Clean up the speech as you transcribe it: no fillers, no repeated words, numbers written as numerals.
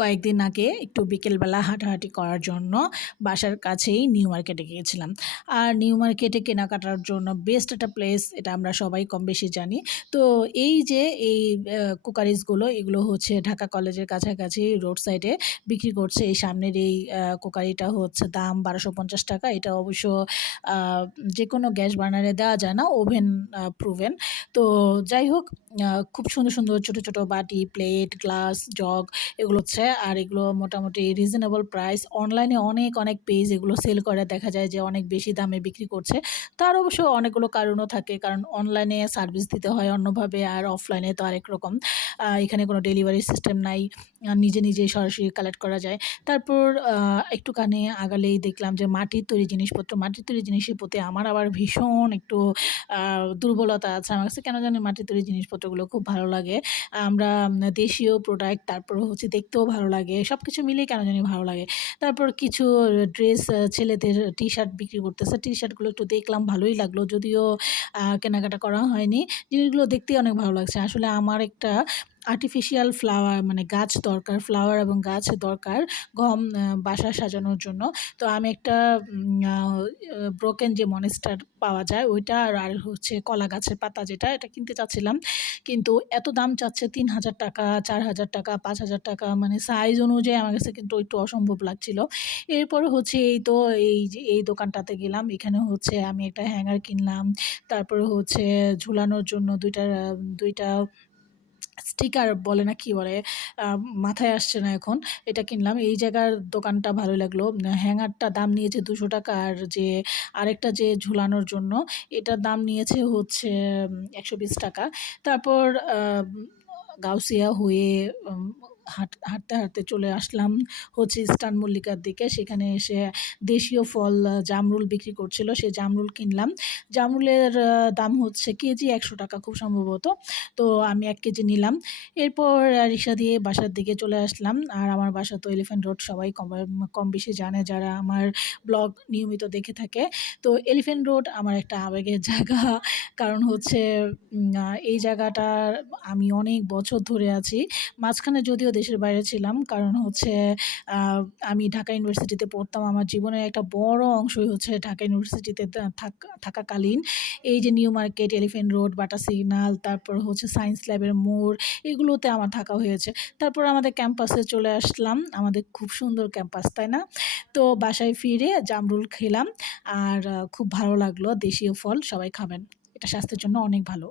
কয়েকদিন আগে একটু বিকেলবেলা হাঁটাহাঁটি করার জন্য বাসার কাছেই নিউ মার্কেটে গিয়েছিলাম। আর নিউ মার্কেটে কেনাকাটার জন্য বেস্ট একটা প্লেস, এটা আমরা সবাই কম বেশি জানি। তো এই যে এই কুকারিজগুলো, এগুলো হচ্ছে ঢাকা কলেজের কাছাকাছি রোড সাইডে বিক্রি করছে। এই সামনের এই কুকারিটা হচ্ছে দাম ১২৫০ টাকা। এটা অবশ্য যে কোনো গ্যাস বার্নারে দেওয়া যায় না, ওভেন প্রুভেন। তো যাই হোক, খুব সুন্দর সুন্দর ছোট ছোট বাটি, প্লেট, গ্লাস, জগ এগুলো হচ্ছে। আর এগুলো মোটামুটি রিজনেবল প্রাইস। অনলাইনে অনেক অনেক পেজ এগুলো সেল করে, দেখা যায় যে অনেক বেশি দামে বিক্রি করছে। তার অবশ্য অনেকগুলো কারণও থাকে, কারণ অনলাইনে সার্ভিস দিতে হয় অন্যভাবে, আর অফলাইনে তো আরেক রকম। এখানে কোনো ডেলিভারি সিস্টেম নাই, নিজে নিজেই সরাসরি কালেক্ট করা যায়। তারপর একটুখানি আগালেই দেখলাম যে মাটির তৈরি জিনিসপত্র। মাটির তৈরি জিনিসের প্রতি আমার আবার ভীষণ একটু দুর্বলতা আছে। আমার কাছে কেন জানি মাটির তৈরি জিনিসপত্রগুলো খুব ভালো লাগে। আমরা দেশীয় প্রোডাক্ট, তারপর হচ্ছে দেখতেও ভালো লাগে। সবকিছু মিলিয়ে কেন জানি ভালো লাগে। তারপর কিছু ড্রেস, ছেলেদের টি-শার্ট বিক্রি করতেছে। টি-শার্টগুলো একটু দেখলাম, ভালোই লাগলো। যদিও কেনাকাটা করা হয়নি। জিনিসগুলো দেখতেই অনেক ভালো লাগছে। আসলে আমার একটা আর্টিফিশিয়াল ফ্লাওয়ার মানে গাছ দরকার, ফ্লাওয়ার এবং গাছ দরকার বাসা সাজানোর জন্য। তো আমি একটা ব্রোকেন যে মনেস্টার পাওয়া যায় ওইটা, আর হচ্ছে কলা গাছের পাতা যেটা, এটা কিনতে চাচ্ছিলাম। কিন্তু এত দাম চাচ্ছে ৩,০০০ টাকা, ৪,০০০ টাকা, ৫,০০০ টাকা, মানে সাইজ অনুযায়ী আমার কাছে কিন্তু একটু অসম্ভব লাগছিল। এরপরে হচ্ছে এই তো এই যে এই দোকানটাতে গেলাম। এখানে হচ্ছে আমি একটা হ্যাঙ্গার কিনলাম। তারপরে হচ্ছে ঝুলানোর জন্য ২টা স্টিকার বলে না কি বলে, আ মাথায় আসছে না এখন। এটা কিনলাম। এই জায়গার দোকানটা ভালো লাগলো। হ্যাঙ্গারটা দাম নিয়েছে ৳২০০ আর যে আরেকটা যে ঝুলানোর জন্য, এটার দাম নিয়েছে হচ্ছে ৳১২০। তারপর আ গাউসিয়া হয়ে উম হাঁটতে, হাঁটতে চলে আসলাম হচ্ছে ইস্টার্ন মল্লিকার দিকে। সেখানে এসে দেশীয় ফল জামরুল বিক্রি করছিল। সেই জামরুল কিনলাম। জামরুলের দাম হচ্ছে কেজি ৳১০০ খুব সম্ভবত। তো আমি ১ কেজি নিলাম। এরপর রিক্সা দিয়ে বাসার দিকে চলে আসলাম। আর আমার বাসা তো এলিফ্যান্ট রোড, সবাই কম বেশি জানে যারা আমার ব্লগ নিয়মিত দেখে থাকে। তো এলিফ্যান্ট রোড আমার একটা আবেগের জায়গা। কারণ হচ্ছে এই জায়গাটার আমি অনেক বছর ধরে আছি। মাঝখানে যদিও দেশের বাইরে ছিলাম, কারণ হচ্ছে আ আমি ঢাকা ইউনিভার্সিটিতে পড়তাম। আমার জীবনের একটা বড় অংশই হচ্ছে ঢাকা ইউনিভার্সিটিতে থাকাকালীন এই যে নিউ মার্কেট, এলিফ্যান্ট রোড, বাটা সিগন্যাল, তারপর হচ্ছে সায়েন্স ল্যাবের মোড়, এগুলোতে আমার থাকা হয়েছে। তারপর আমাদের ক্যাম্পাসে চলে আসলাম। আমাদের খুব সুন্দর ক্যাম্পাস, তাই না? তো বাসায় ফিরে জামরুল খেলাম। আর খুব ভালো লাগলো। দেশীয় ফল, সবাই খাবেন। এটা স্বাস্থ্যের জন্য অনেক ভালো।